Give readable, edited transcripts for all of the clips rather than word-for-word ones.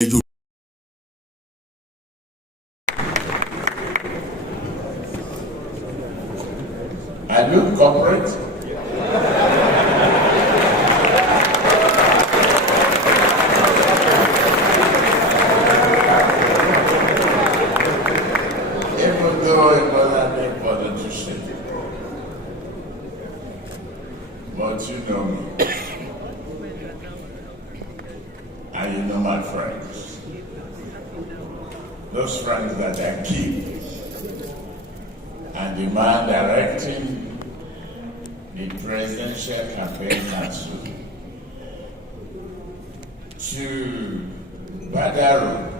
I look corporate. Even though it wasn't important to say, but you know me, and you know my friends, those friends that I keep, and the man directing the presidential campaign council to Badaru,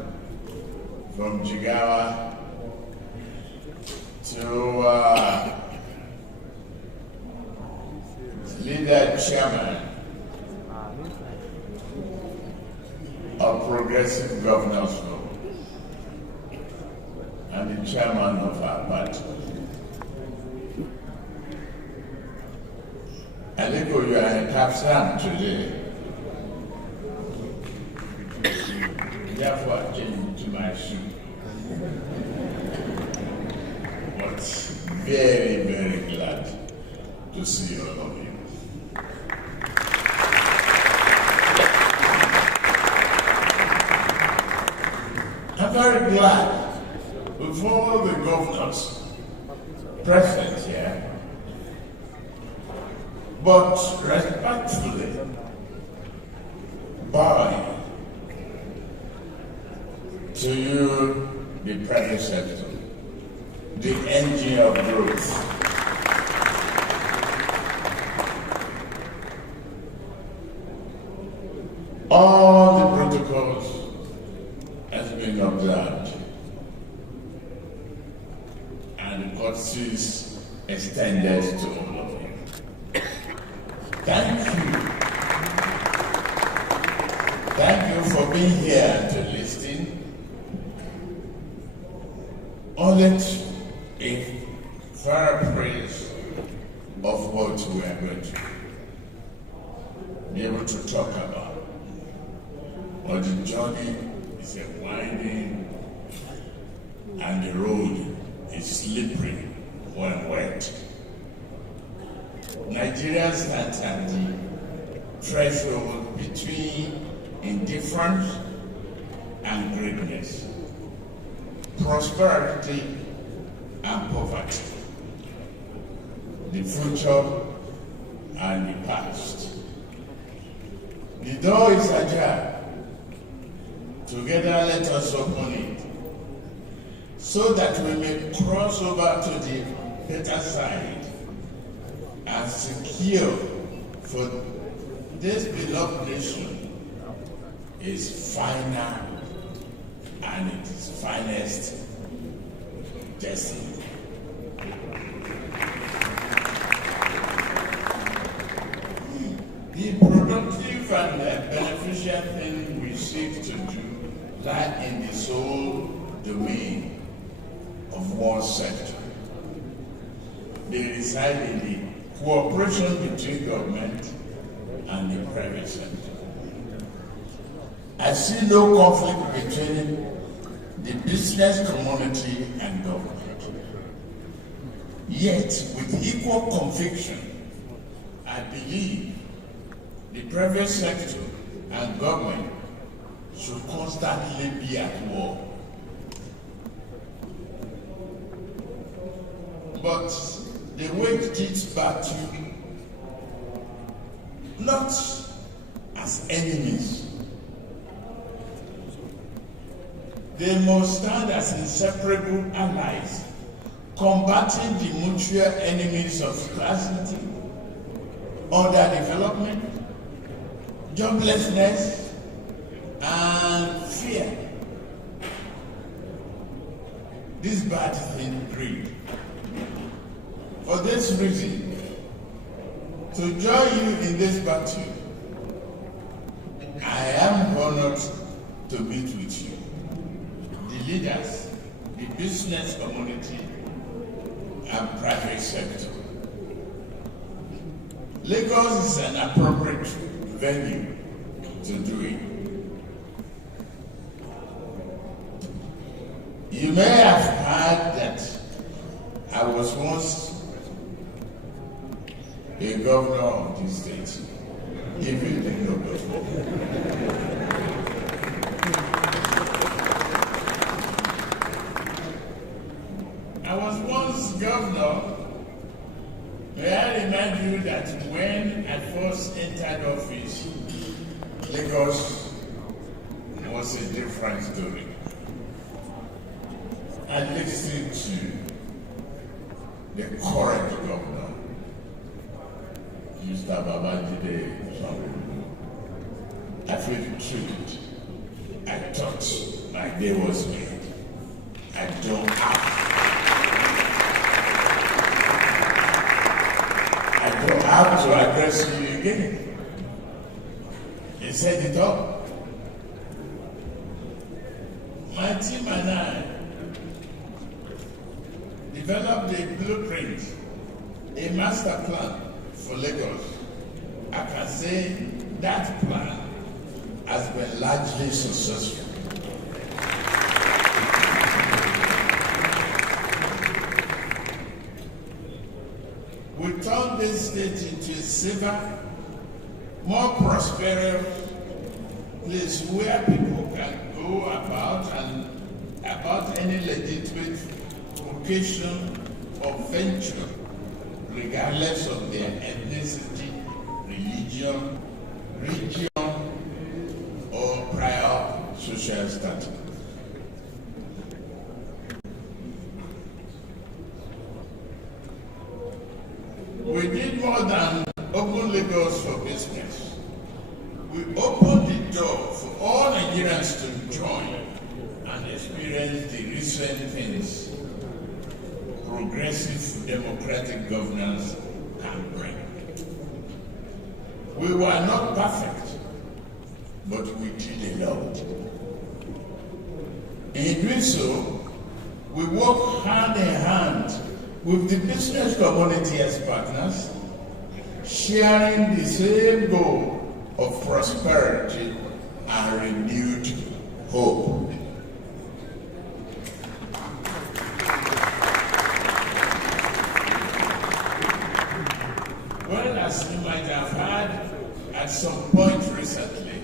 from Jigawa to leader chairman of Progressive Governors Forum and the chairman of our party. Aliko, you are in Kapsam today. Therefore, I came to my shoe. But very, very glad to see all of you. I'm very glad with all the governors present here. But respectfully, bowing to you, the private sector, the engine of growth. All the protocols has been observed, and the courtesies extended to all of you. Thank you. Thank you for being here to listen. Only a fair praise of what we are going to be able to talk about. But the journey is a winding and the road is slippery when wet. Nigeria stands at the threshold between indifference and greatness, prosperity and poverty, the future and the past. The door is ajar. Together let us open it so that we may cross over to the better side and secure for this beloved nation is final and it is finest destiny. The productive and beneficial thing we seek to do lie in the sole domain of one sector. They reside in the cooperation between government and the private sector. I see no conflict between the business community and government. Yet, with equal conviction, I believe the private sector and government should constantly be at war. But they wage this battle not as enemies. They must stand as inseparable allies, combating the mutual enemies of scarcity, underdevelopment, joblessness, and fear. This bad thing, greed. For this reason, to join you in this battle, I am honored to meet with you, the leaders, the business community, and private sector. Lagos is an appropriate venue to do it. You may have heard that I was once a governor of this state, if you didn't know before. I was once governor. May I remind you that when I first entered office, Lagos was a different story. I listened to the current governor, Mr. Babajide. I feel triggered. I thought my day was made. I don't have to address you again. He said it all. My team and I developed a blueprint, a master plan for Lagos. I can say that plan has been largely successful. We turned this state into a safer, more prosperous place where people can go about any legitimate vocation or venture, regardless of their ethnicity, religion, region, or prior social status. We did more than open Lagos for business. We opened the door for all Nigerians to join and experience the recent things progressive democratic governance can bring. We were not perfect, but we did a lot. In doing so, we work hand in hand with the business community as partners, sharing the same goal of prosperity and renewed hope. Well, as you might have heard at some point recently,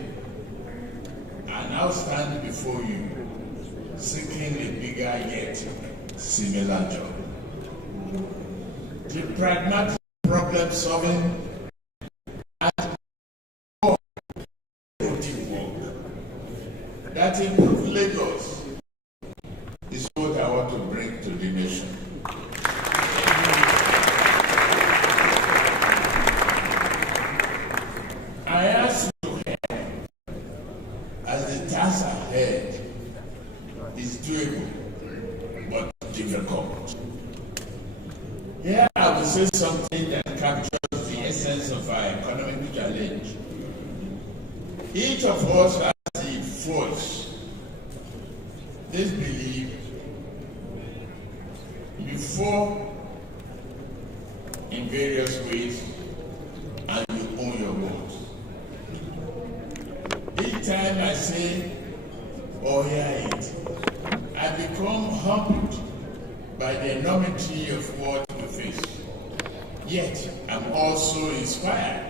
I now stand before you seeking a bigger yet similar job. The pragmatic problem solving and more productive work that improves Lagos is what I want to bring to the nation. I ask you as the task ahead is doable but difficult. Here I will say something that captures the essence of our economic challenge. Each of us has the force, this belief, you fall in various ways and you own your words. Each time I say or hear it, I become humbled by the enormity of what we face. Yet, I'm also inspired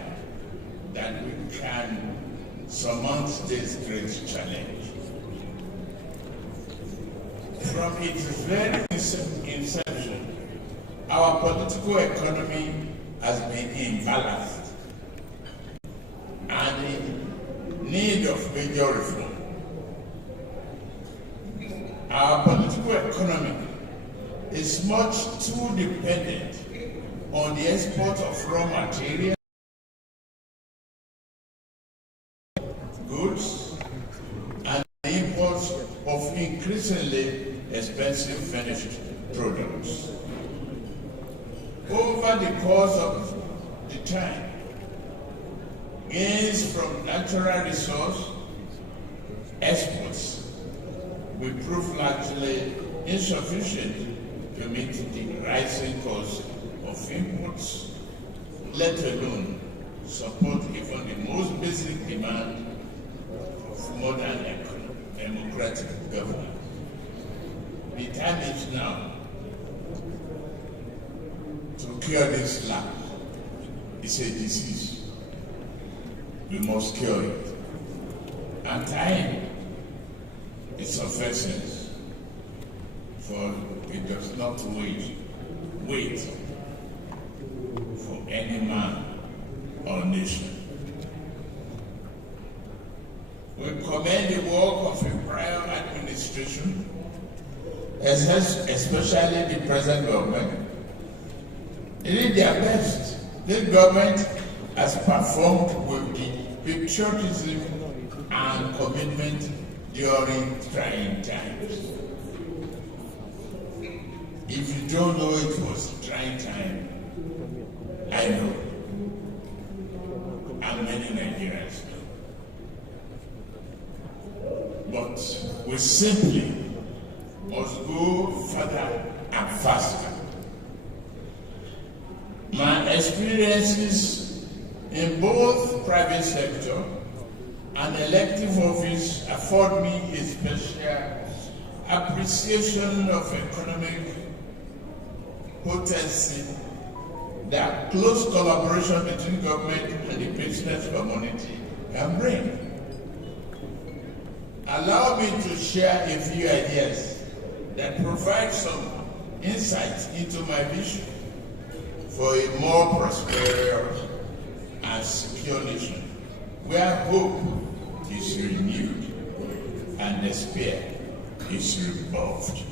that we can surmount this great challenge. From its very inception, our political economy has been imbalanced and in need of major reform. Our political economy is much too dependent on the export of raw materials, goods, and the import of increasingly expensive finished products. Over the course of the time, gains from natural resource exports will prove largely insufficient to meet the rising cost of imports, let alone support even the most basic demand of modern democratic governance. The time is now to cure this land. It's a disease. We must cure it. And time is of essence, for it does not wait for any man or nation. We commend the work of a prior administration, especially the present government. They did their best. This government has performed with the patriotism and commitment during trying times. If you don't know it was trying time, I know. And many Nigerians know. But we simply must go further and faster. My experiences in both private sector and elective office afford me a special appreciation of economic potency that close collaboration between government and the business community can bring. Allow me to share a few ideas that provide some insight into my vision for a more prosperous and secure nation, where hope is renewed and despair is removed.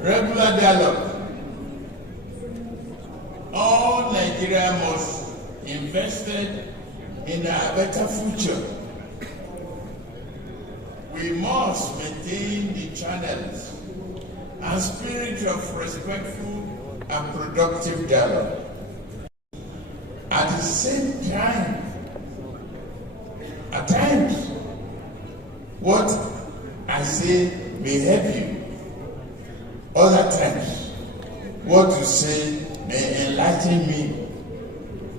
Regular dialogue. All Nigeria must invest in a better future. We must maintain the channels and spirit of respectful and productive dialogue. At the same time, at times, what I say may help you. Other times, what you say may enlighten me.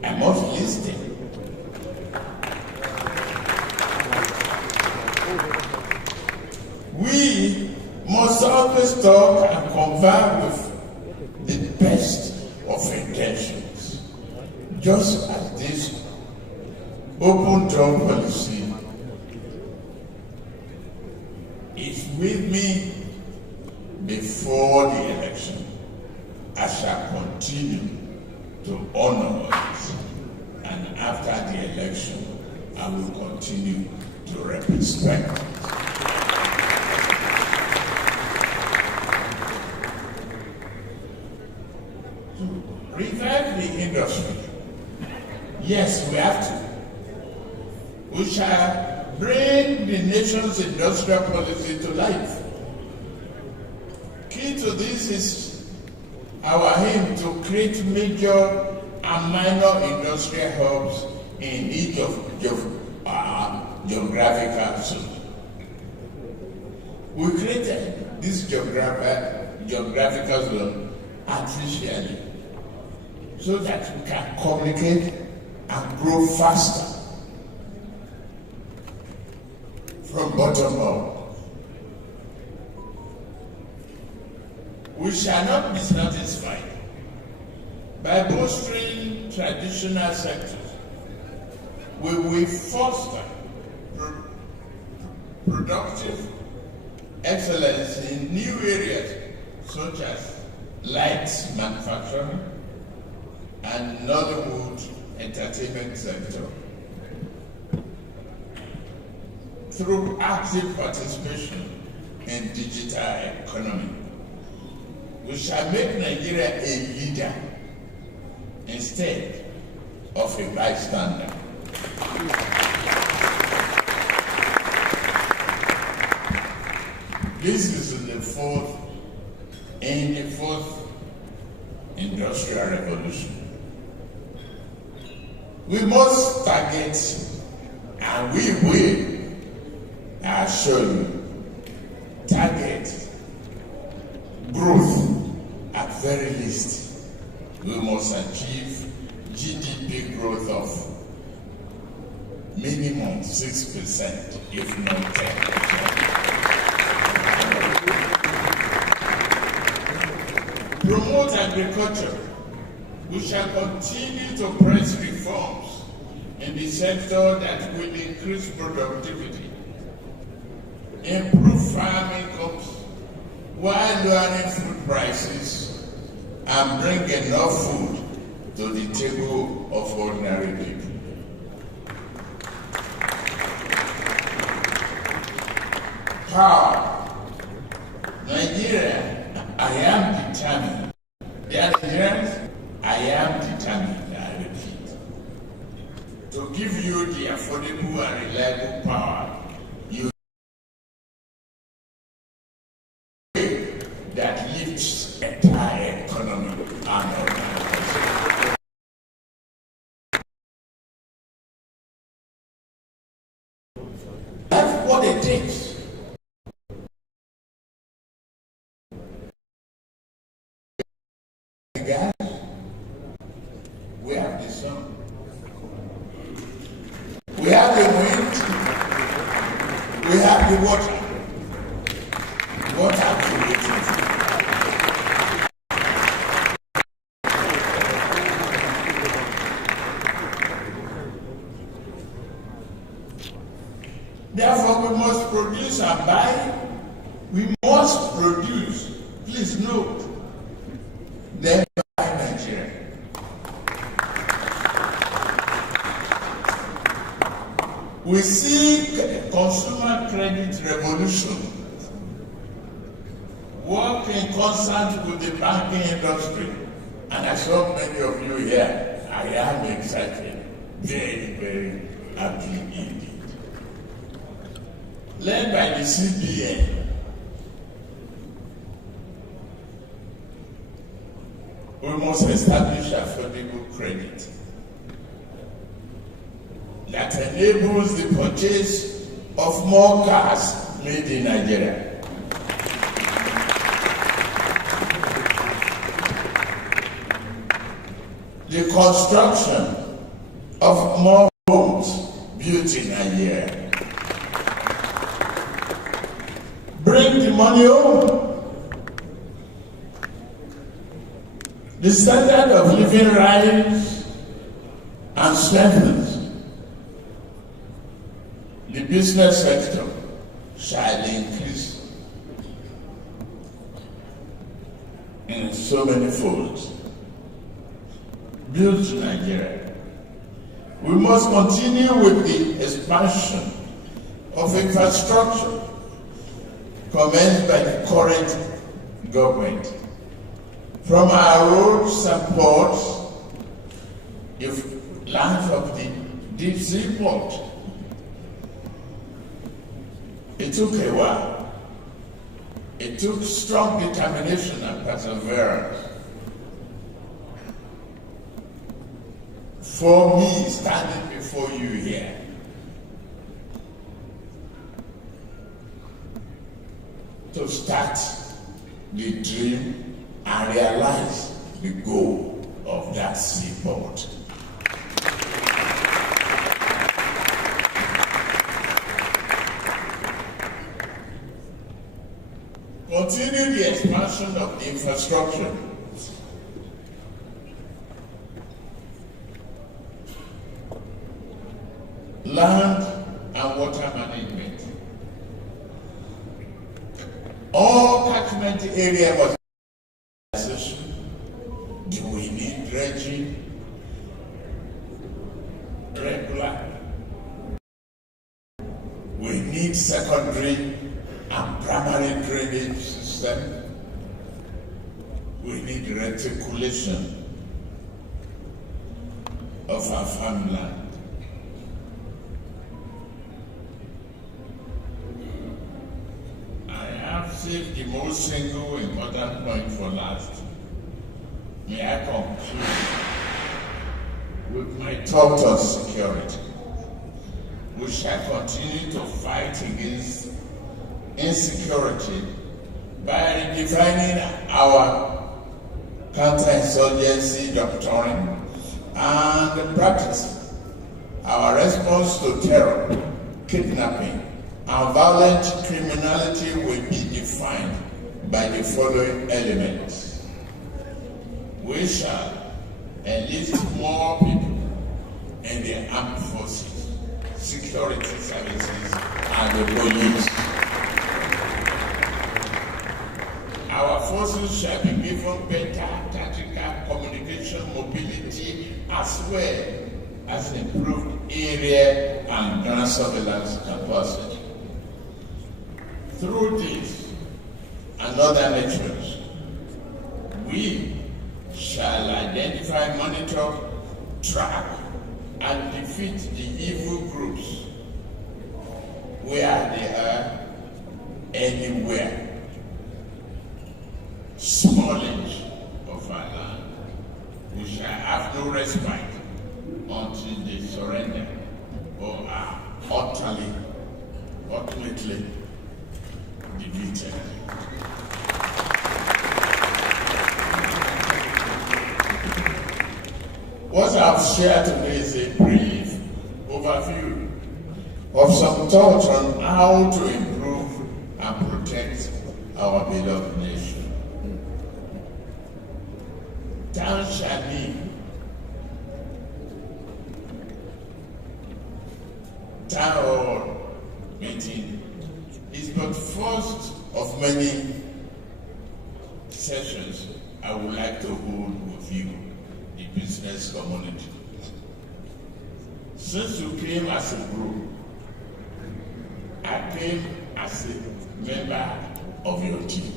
I must listen. We must always talk and converse with the best of intentions, just as this open door policy is with me before the election. I shall continue to honor it, and after the election, I will continue to represent it. To revive the industry, yes, we have to. We shall bring the nation's industrial policy to life. Key to this is our aim to create major and minor industrial hubs in each of our geographical zones. We created this geographical zone artificially so that we can communicate and grow faster from bottom up. We shall not be satisfied by bolstering traditional sectors. We will foster productive excellence in new areas such as light manufacturing and Nollywood entertainment sector. Through active participation in digital economy, we shall make Nigeria a leader instead of a bystander. This is in the fourth industrial revolution. We must target, and we will, I assure you, target growth at very least. We must achieve GDP growth of minimum 6%, if not 10%. Promote agriculture. We shall continue to press reforms in the sector that will increase productivity, improve farm incomes, while lowering food prices and bring enough food to the table of ordinary people. Power. Nigeria, I am determined. Dear Nigerians, I am determined, I repeat, to give you the affordable and reliable power you that lifts the entire economy and organization. That's what it takes. Guys, we have the sun, we have the wind, we have the water. Water created. Therefore, we must produce and buy. We must produce. Please note. Then buy Nigeria. We see consumer credit revolution work in concert with the banking industry. And I saw many of you here. I am excited. Very, very happy indeed. Led by the CBN, we must establish affordable credit that enables the purchase of more cars made in Nigeria. The construction of more homes built in Nigeria. Bring the money home. The standard of living rise and strengthens. The business sector shall increase in so many folds. Build Nigeria. We must continue with the expansion of infrastructure commenced by the current government. From our roads and ports, if lands of the deep sea port, it took a while. It took strong determination and perseverance for me standing before you here. To start the dream and realize the goal of that seaport. Continue the expansion of the infrastructure. Land and water management. All catchment area was. Do we need dredging? Regular. We need secondary and primary drainage system. We need reticulation of our farmland. I have saved the most single important point for last. May I conclude with my thought on security. We shall continue to fight against insecurity by redefining our counterinsurgency doctrine and practice our response to terror, kidnapping, and violent criminality will be defined by the following elements. We shall enlist more people in the armed forces, security services, and the police. Our forces shall be given better tactical communication mobility as well as improved area and ground surveillance capacity. Through this and other measures, we shall identify, monitor, track, and defeat the evil groups where they are anywhere. Small inch of our land, we shall have no respite until they surrender or are ultimately defeated. What I've shared today is a brief overview of some thoughts on how to improve and protect our beloved nation. Town shall be town hall meeting is but first of many sessions I would like to hold with you, the business community. Since you came as a group, I came as a member of your team.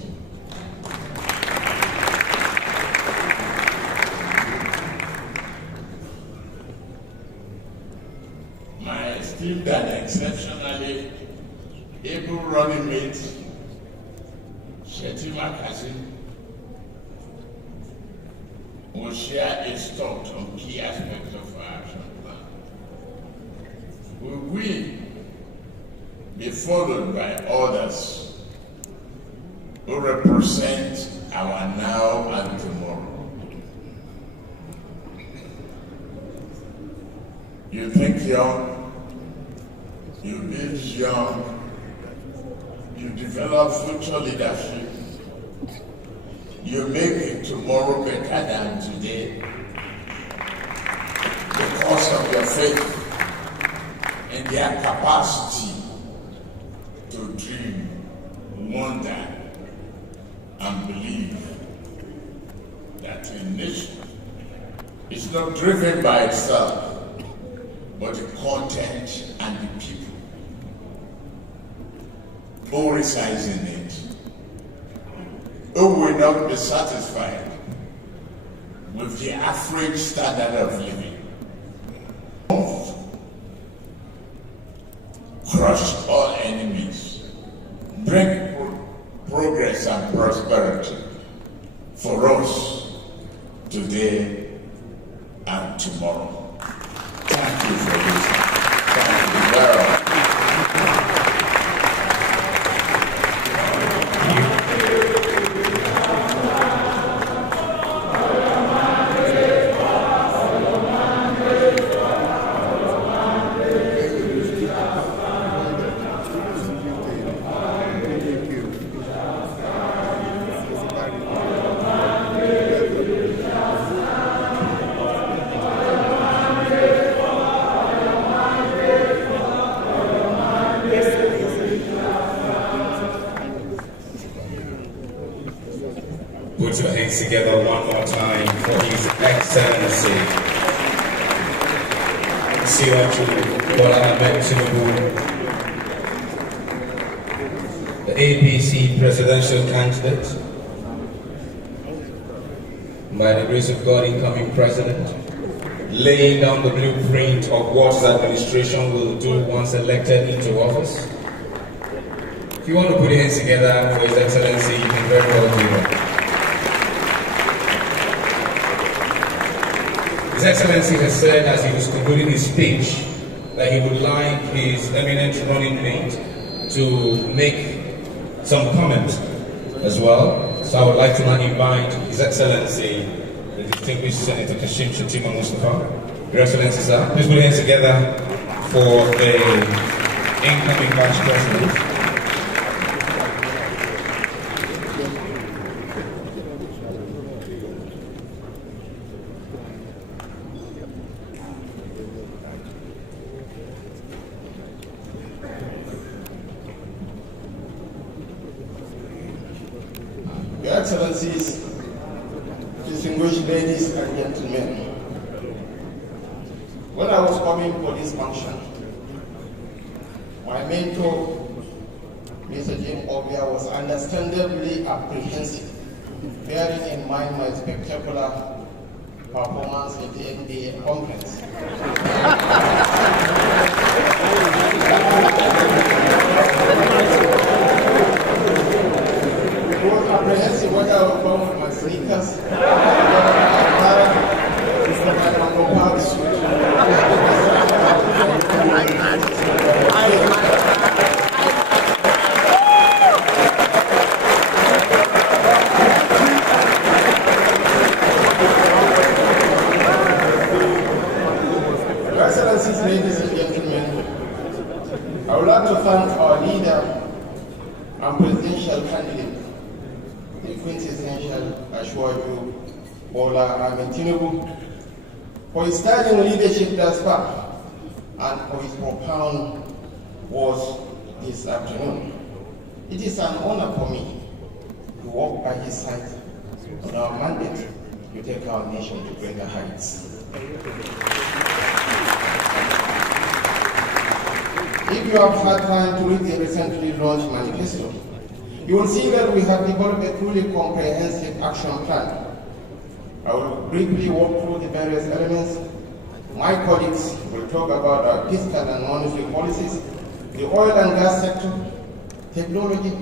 My esteemed and exceptionally able running mate, Shetima Kasim, will share his thought on key aspects of our action plan. Will we be followed by others who represent our now and tomorrow? You think young, you build young, you develop future leadership, you make it tomorrow better than today because of your faith and their capacity to dream, wonder, and believe that a nation is not driven by itself, but the content and the people who resides in it, who will not be satisfied with the average standard of living, crush all enemies, bring progress and prosperity for us today and tomorrow. Thank you for listening. Thank you very much. Put your hands together one more time for His Excellency Asiwaju Tinubu, the APC presidential candidate, by the grace of God, incoming president, laying down the blueprint of what his administration will do once elected into office. If you want to put your hands together for His Excellency, you can very well do that. His Excellency has said, as he was concluding his speech, that he would like his eminent running mate to make some comments as well. So I would like to now invite His Excellency, the distinguished Senator Kashim Shettima Mustafa, Your Excellency, sir, please put your hands together for the incoming Vice President. Your Excellencies, distinguished ladies and gentlemen, when I was coming for this function, my mentor, Mr. Jim Obia, was understandably apprehensive, bearing in mind my spectacular performance at the NBA conference. He was apprehensive whether I would come with my sneakers, my Mango suit. Your Excellencies, ladies and gentlemen, I would like to thank our leader and presidential candidate, the quintessential Asiwaju Tinubu, for his sterling leadership thus far and for his profound words this afternoon. It is an honor for me to walk by his side on our mandate to take our nation to greater heights. If you have had time to read the recently launched manifesto, you will see that we have developed a truly comprehensive action plan. I will briefly walk through the various elements. My colleagues will talk about our fiscal and monetary policies, the oil and gas sector, technology,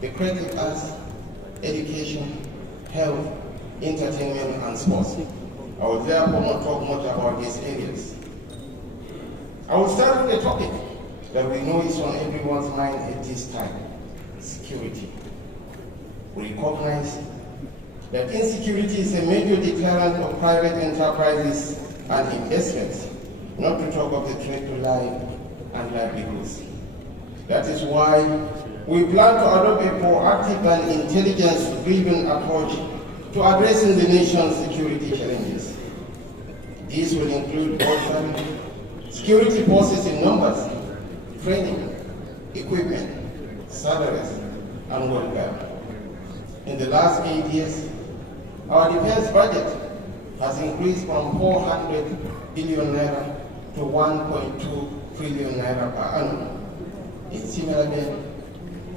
the creative arts, education, health, entertainment, and sports. I will therefore not talk much about these areas. I will start with a topic that we know is on everyone's mind at this time: security. We recognize that insecurity is a major deterrent of private enterprises and investments, not to talk of the threat to life and livelihoods. That is why we plan to adopt a proactive and intelligence-driven approach to addressing the nation's security challenges. These will include bolstering security forces in numbers, training, equipment, salaries, and welfare. In the last 8 years, our defense budget has increased from 400 billion naira to 1.2 trillion naira per annum. In similar vein,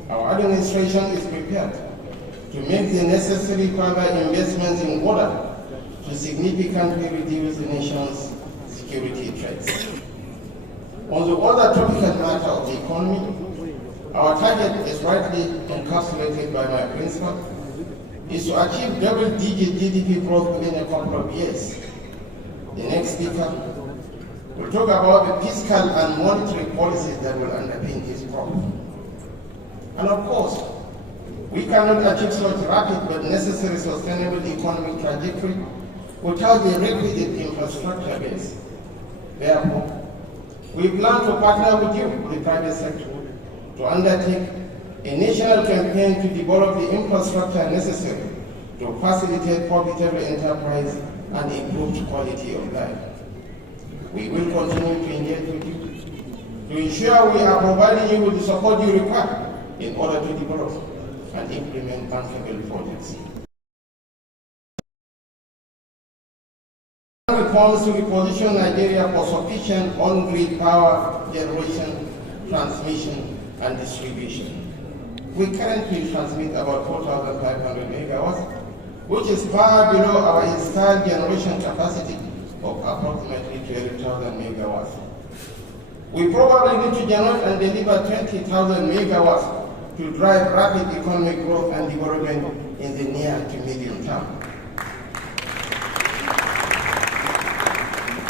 our administration is prepared to make the necessary further investments in order to significantly reduce the nation's security threats. On the other topical matter of the economy, our target is rightly encapsulated by my principal, is to achieve double-digit GDP growth within a couple of years. The next speaker will talk about the fiscal and monetary policies that will underpin this program. And of course, we cannot achieve such rapid but necessary sustainable economic trajectory without the requisite infrastructure base. Therefore, we plan to partner with you, the private sector, to undertake a national campaign to develop the infrastructure necessary to facilitate profitable enterprise and improved quality of life. We will continue to engage with you to ensure we are providing you with the support you require in order to develop and implement bankable projects. Reforms to reposition Nigeria for sufficient on-grid power generation, transmission, and distribution. We currently transmit about 4,500 megawatts, which is far below our installed generation capacity of approximately 12,000 megawatts. We probably need to generate and deliver 20,000 megawatts to drive rapid economic growth and development in the near to medium term.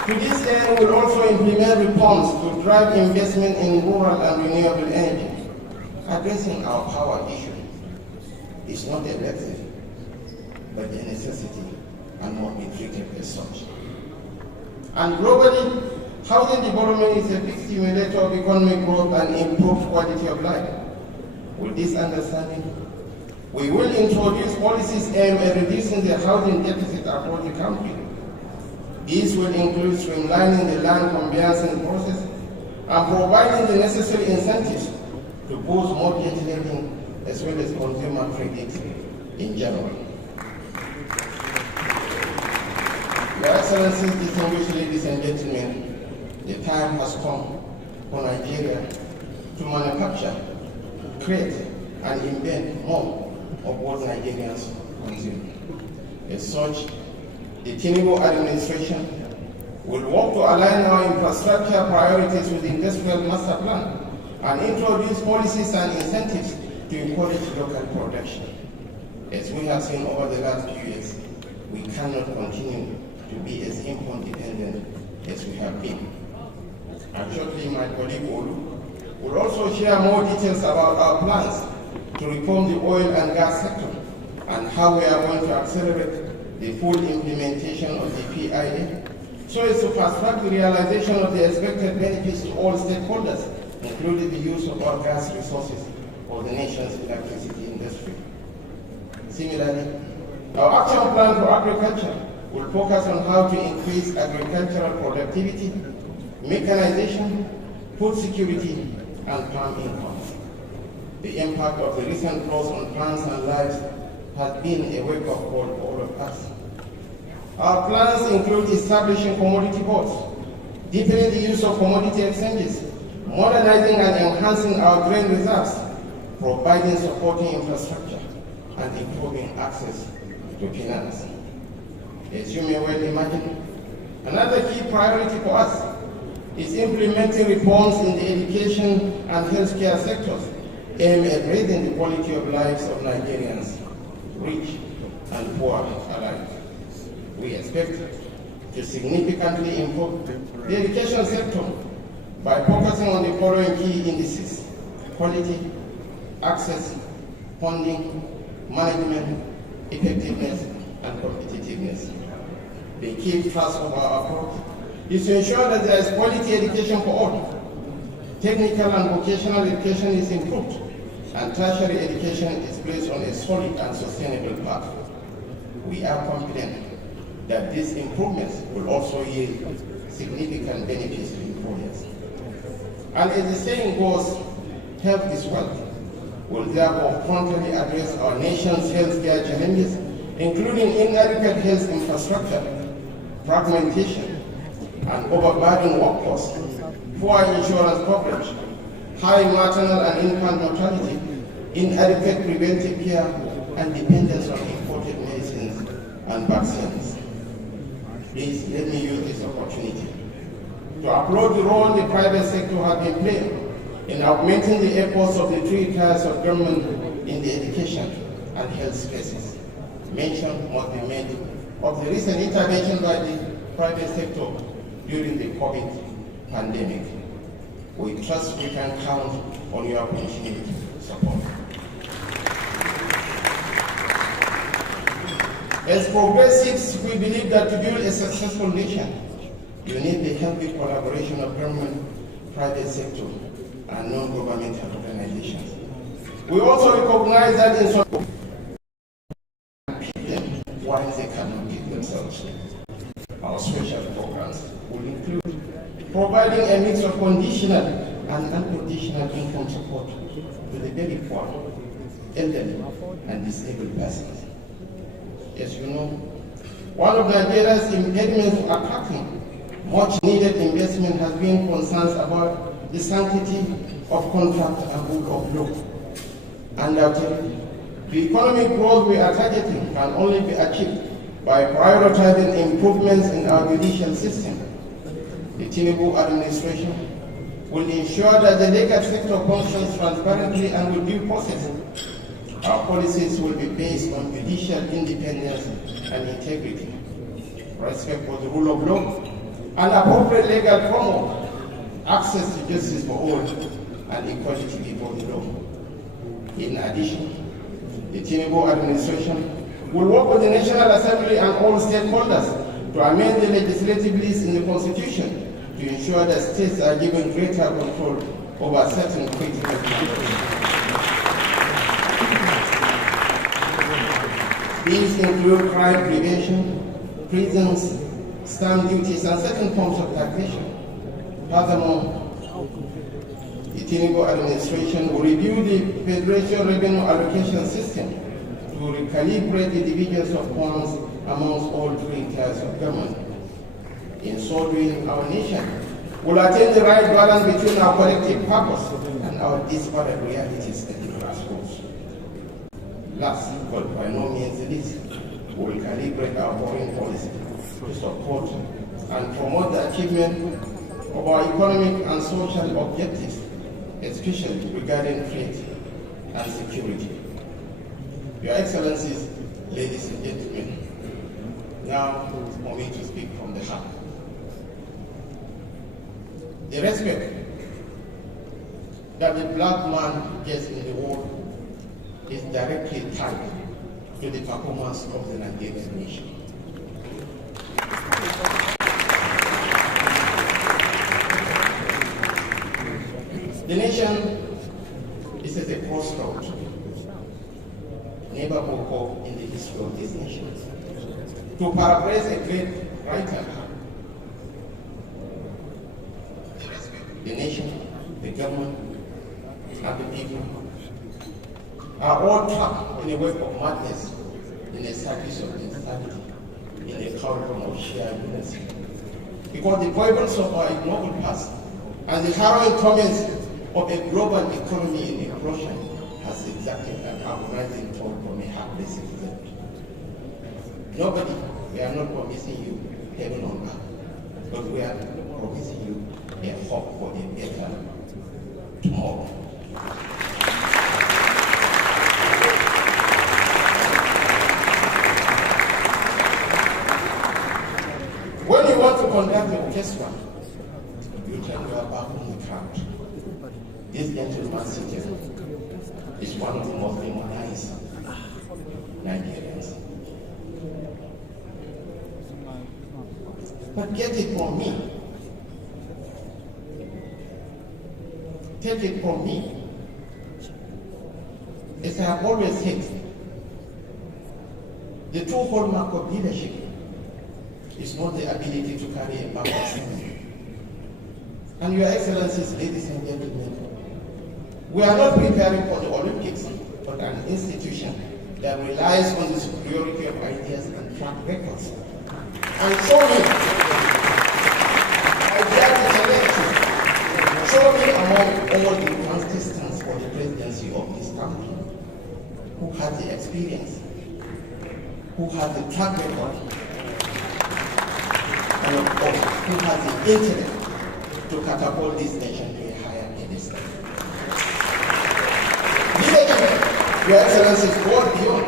To this end, we will also implement reforms to drive investment in rural and renewable energy. Addressing our power issue is not a luxury, but a necessity and must be treated as such. And globally, housing development is a big stimulator of economic growth and improved quality of life. With this understanding, we will introduce policies aimed at reducing the housing deficit across the country. These will include streamlining the land conveyancing process and providing the necessary incentives to boost mortgage lending as well as consumer credit in general. Your Excellencies, distinguished ladies and gentlemen, the time has come for Nigeria to manufacture, create, and invent more of what Nigerians consume. As such, the Tinubu administration will work to align our infrastructure priorities with the industrial master plan and introduce policies and incentives to encourage local production. As we have seen over the last few years, we cannot continue to be as import dependent as we have been. And shortly, my colleague Olu will also share more details about our plans to reform the oil and gas sector and how we are going to accelerate the full implementation of the PIA so as to fast-track the realization of the expected benefits to all stakeholders, including the use of our gas resources for the nation's electricity industry. Similarly, our action plan for agriculture will focus on how to increase agricultural productivity, mechanization, food security, and farm incomes. The impact of the recent floods on plants and lives has been a wake-up call for all of us. Our plans include establishing commodity boards, deepening the use of commodity exchanges, modernizing and enhancing our grain reserves, providing supporting infrastructure, and improving access to finance. As you may well imagine, another key priority for us is implementing reforms in the education and healthcare sectors aimed at raising the quality of lives of Nigerians, rich and poor alike. We expect to significantly improve the education sector by focusing on the following key indices: quality, access, funding, management, effectiveness, and competitiveness. The key thrust of our approach is to ensure that there is quality education for all. Technical and vocational education is improved, and tertiary education is placed on a solid and sustainable path. We are confident that these improvements will also yield significant benefits to employers. And as the saying goes, health is wealth. Will therefore frontally address our nation's healthcare challenges, including inadequate health infrastructure, fragmentation, and overburdened workforce, poor insurance coverage, high maternal and infant mortality, inadequate preventive care, and dependence on imported medicines and vaccines. Please let me use this opportunity to applaud the role the private sector has been playing in augmenting the efforts of the three tiers of government in the education and health spaces. Mention must be made of the recent intervention by the private sector during the COVID pandemic. We trust we can count on your continued support. As progressives, we believe that to build a successful nation, you need the healthy collaboration of government, private sector, and non-governmental organizations. We also recognize that in some people, while they cannot give themselves. Our special programs will include providing a mix of conditional and unconditional income support to the very poor, elderly, and disabled persons. As you know, one of Nigeria's impediments to attracting much needed investment has been concerns about the sanctity of contract and rule of law. Undoubtedly, the economic growth we are targeting can only be achieved by prioritizing improvements in our judicial system. The Tinubu administration will ensure that the legal sector functions transparently and with due process. Our policies will be based on judicial independence and integrity, respect for the rule of law, and appropriate legal framework, access to justice for all, and equality before the law. In addition, the Tinubu administration will work with the National Assembly and all stakeholders to amend the legislative list in the Constitution to ensure that states are given greater control over certain critical issues. These include crime prevention, prisons, stamp duties, and certain forms of taxation. Furthermore, the Tinubu administration will review the federation revenue allocation system to recalibrate the divisions of funds amongst all three tiers of government. In so doing, our nation will attain the right balance between our collective purpose and our disparate realities at the grassroots. Last, but by no means least, we will calibrate our foreign policy to support and promote the achievement of our economic and social objectives, especially regarding trade and security. Your Excellencies, ladies and gentlemen, now for me to speak from the heart. The respect that the black man gets in the world is directly tied to the performance of the Nigerian nation. The nation is at a crossroads, never more hope in the history of this nation. To paraphrase a great writer, the nation, the government, and the people are all trapped in a web of madness, in a circus of insanity, in a cauldron of sheer lunacy. Because the foibles of our ignoble past and the harrowing torments of a global economy in erosion has exacted an agonizing toll from a hapless citizen. Nobody, we are not promising you heaven on earth, but we are promising you a hope for a better tomorrow. When you want to conduct an orchestra, you turn your back on the crowd. This gentleman sitting is one of the most demonized Nigerians. But get it from me. Take it from me. As I have always said, the true hallmark of leadership is not the ability to carry a backward step. And Your Excellencies, ladies and gentlemen, we are not preparing for the Olympics, but an institution that relies on the superiority of ideas and track records. And show me, I dare to challenge you, show me among all the contestants for the presidency of this country, who has the experience, who has the track record, and of course, who has the intellect to catapult this nation to a higher pedestal. Your Excellency, go beyond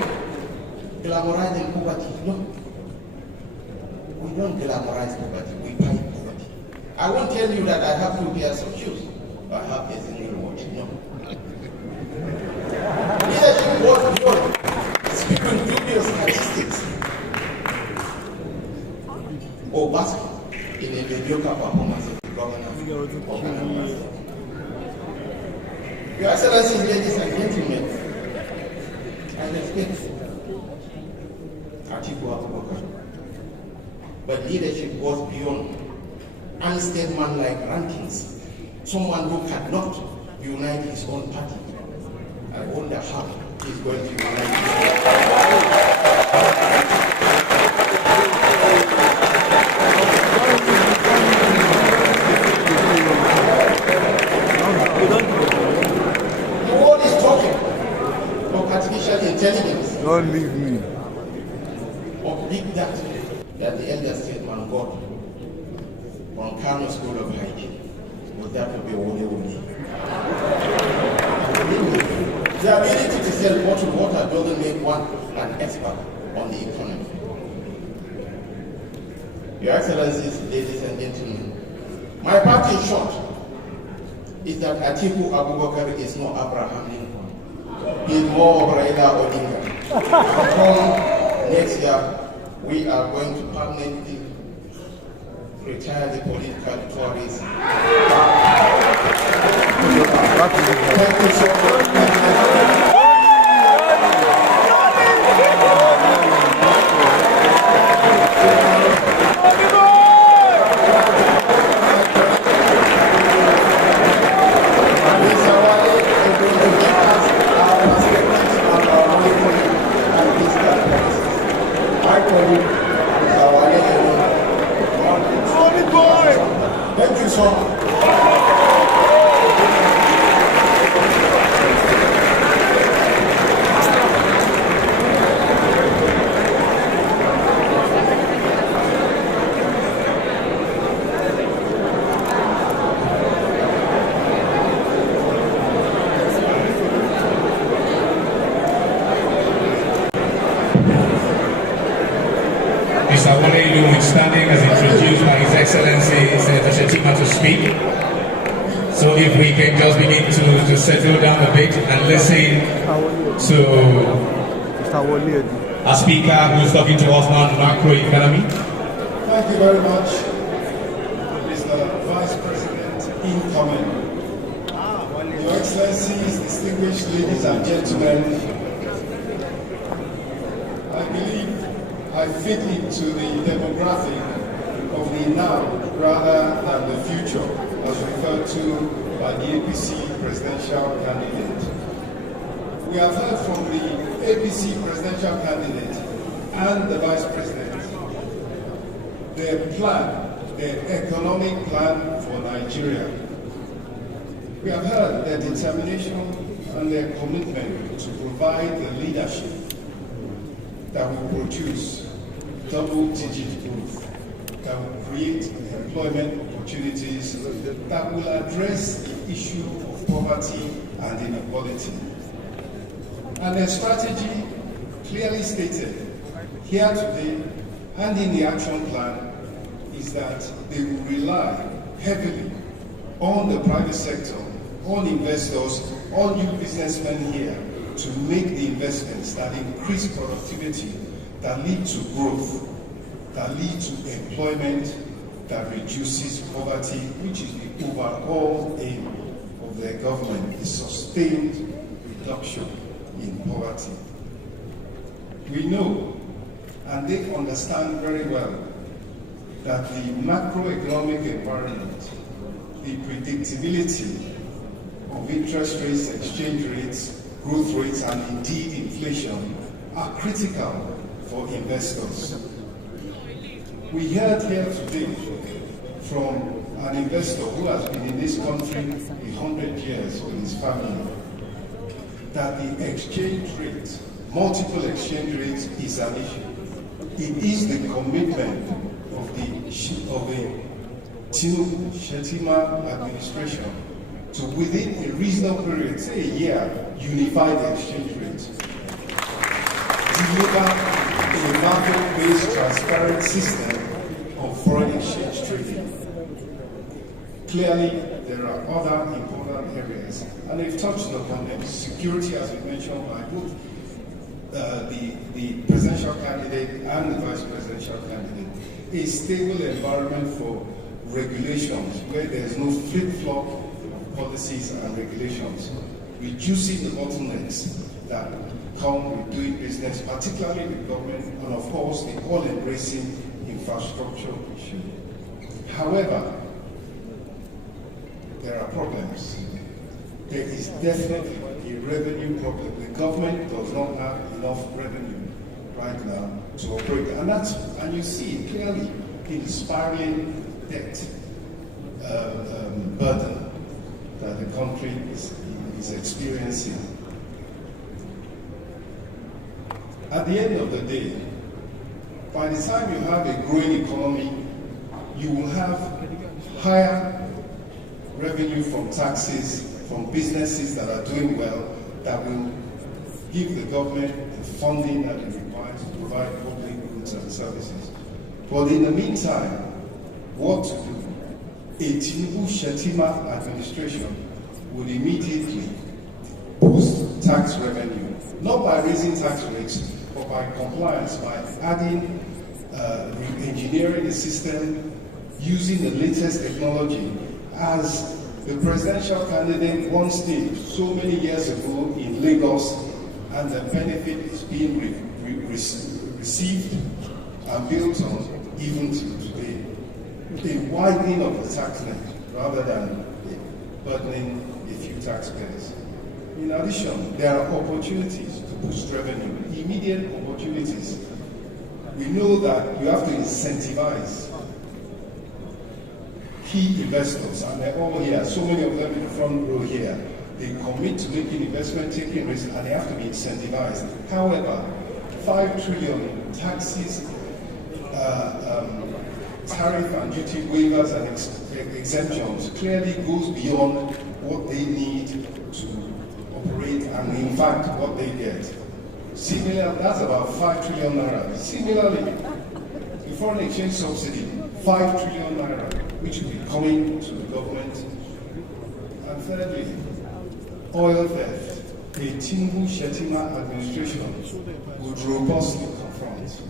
glamorizing poverty. No. We don't glamorize poverty, we fight poverty. I won't tell you that I have 2 pairs of shoes, but I have a single watch. No. Leadership goes beyond speaking dubious statistics or basking in a mediocre performance of the governor of Anambra State. Your Excellencies, ladies and gentlemen, I respect Atiku Abubakar, but leadership goes beyond unstatesman-like rantings. Someone who cannot unite his own party. I wonder how he's going to unite his own intelligence. Don't leave me. Of big data that the elder statesman got from Kano School of Hygiene was that of a Wole. The ability to sell bottled water doesn't make one an expert on the economy. Your Excellencies, ladies and gentlemen, my part in short is that Atiku Abubakar is no Abraham Lincoln. He's more of Raila Odinga. From next year, we are going to permanently retire the political tourists. Thank you so much. Thank you so much. Mr. Awole standing as introduced by His Excellency Senator Shetima to speak. So if we can just begin to settle down a bit and listen to our speaker who is talking to us on macroeconomy. Thank you very much, Mr. Vice President incoming. Your Excellencies, distinguished ladies and gentlemen, I believe I fit into the demographic of the now rather than the future, as referred to by the APC presidential candidate. We have heard from the APC presidential candidate and the Vice President their plan, their economic plan for Nigeria. We have heard their determination and their commitment to provide the leadership that will produce double-digit growth, that will create employment opportunities, that will address the issue of poverty and inequality. And their strategy, clearly stated here today and in the action plan, is that they will rely heavily on the private sector, on investors, on new businessmen here to make the investments that increase productivity, that lead to growth, that lead to employment, that reduces poverty, which is the overall aim of their government, a sustained reduction in poverty. We know, and they understand very well, that the macroeconomic environment, the predictability of interest rates, exchange rates, growth rates, and indeed inflation are critical for investors. We heard here today from an investor who has been in this country 100 years with his family that the exchange rate, multiple exchange rates, is an issue. It is the commitment of the Tinubu Shetima administration to, within a reasonable period, say a year, unify the exchange rate, deliver a market-based transparent system of foreign exchange trading. Clearly, there are other important areas, and they've touched upon them. Security, as we mentioned by both the presidential candidate and the vice presidential candidate. A stable environment for regulations where there's no flip-flop of policies and regulations, reducing the bottlenecks that come with doing business, particularly with government, and of course the all-embracing infrastructure issue. However, there are problems. There is definitely a revenue problem. The government does not have enough revenue right now to operate, and you see it clearly in the spiraling debt burden that the country is experiencing. At the end of the day, by the time you have a growing economy, you will have higher revenue from taxes, from businesses that are doing well, that will give the government the funding that it requires to provide public goods and services. But in the meantime, what to do? A Tinubu Shetima administration would immediately boost tax revenue, not by raising tax rates, but by compliance, by adding, engineering the system using the latest technology, as the presidential candidate once did so many years ago in Lagos, and the benefit is being received and built on even to today. A widening of the tax net rather than burdening a few taxpayers. In addition, there are opportunities to boost revenue, immediate opportunities. We know that you have to incentivize key investors, and they're all here, so many of them in the front row here. They commit to making investment, taking risks, and they have to be incentivized. However, 5 trillion taxes, tariff and duty waivers and exemptions clearly goes beyond what they need to operate and in fact what they get. Similarly, that's about 5 trillion naira. Similarly, the foreign exchange subsidy, 5 trillion naira, which will be coming to the government. And thirdly, oil theft, a Tinubu Shetima administration would robustly confront,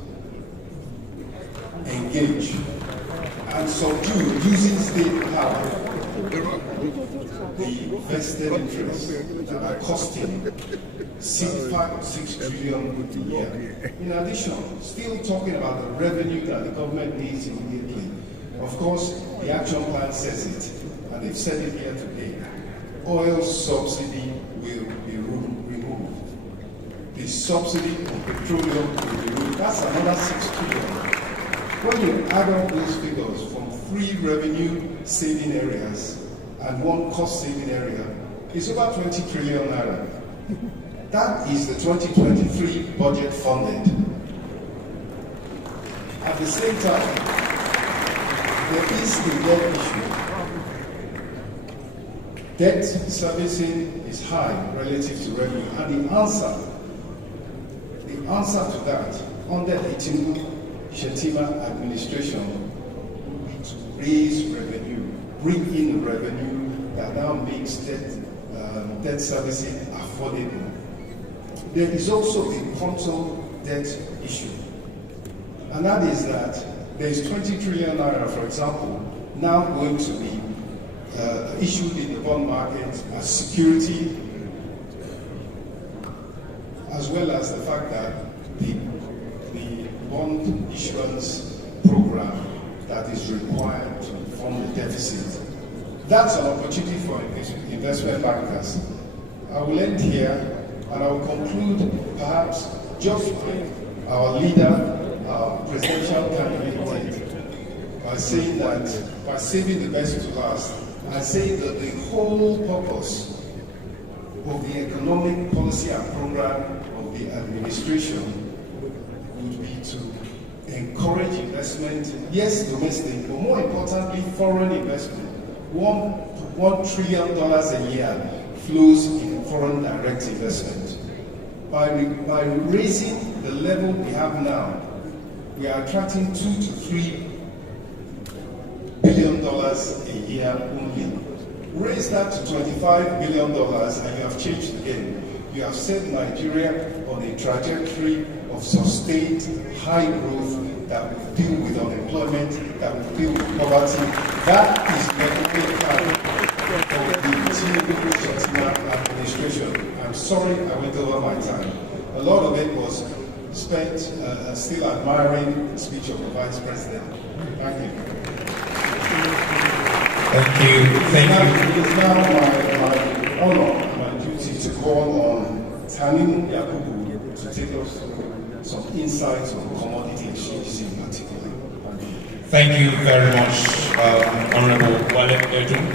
engage, and subdue using state power the vested interests that are costing 6 trillion a year. In addition, still talking about the revenue that the government needs immediately. Of course, the action plan says it, and they've said it here today. Oil subsidy will be removed. The subsidy on petroleum will be removed. That's another 6 trillion. When you add up those figures from 3 revenue saving areas and 1 cost saving area, it's over 20 trillion naira. That is the 2023 budget funded. At the same time, there is the debt issue. Debt servicing is high relative to revenue, and the answer to that under the Tinubu Shetima administration will be to raise revenue, bring in the revenue that now makes debt servicing affordable. There is also a quantum debt issue, and that is that there is 20 trillion naira, for example, now going to be issued in the bond market as security, as well as the fact that the bond issuance program that is required to fund the deficit. That's an opportunity for investment bankers. I will end here, and I will conclude perhaps just like our leader, our presidential candidate did, by saying that, by saving the best to last, I say that the whole purpose of the economic policy and program of the administration would be to encourage investment, yes, domestic, but more importantly, foreign investment. $1 trillion a year flows in foreign direct investment. By raising the level we have now, we are attracting $2 to $3 billion a year only. Raise that to $25 billion and you have changed the game. You have set Nigeria on a trajectory of sustained high growth that will deal with unemployment, that will deal with poverty. That is the economic plan of the Tinubu Shetima administration. I'm sorry I went over my time. A lot of it was spent still admiring the speech of the Vice President. Thank you. Thank you. It is now my honor, my duty to call on Tanim Yakubu to take us through some insights on commodity exchanges in particular. Thank you very much, Honorable Wale Edun.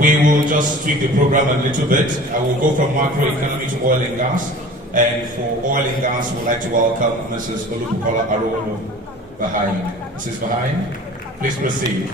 We will just tweak the program a little bit. I will go from macroeconomy to oil and gas. And for oil and gas, we'd like to welcome Mrs. Olubukola Arolo Bahine. Mrs. Bahine, please proceed.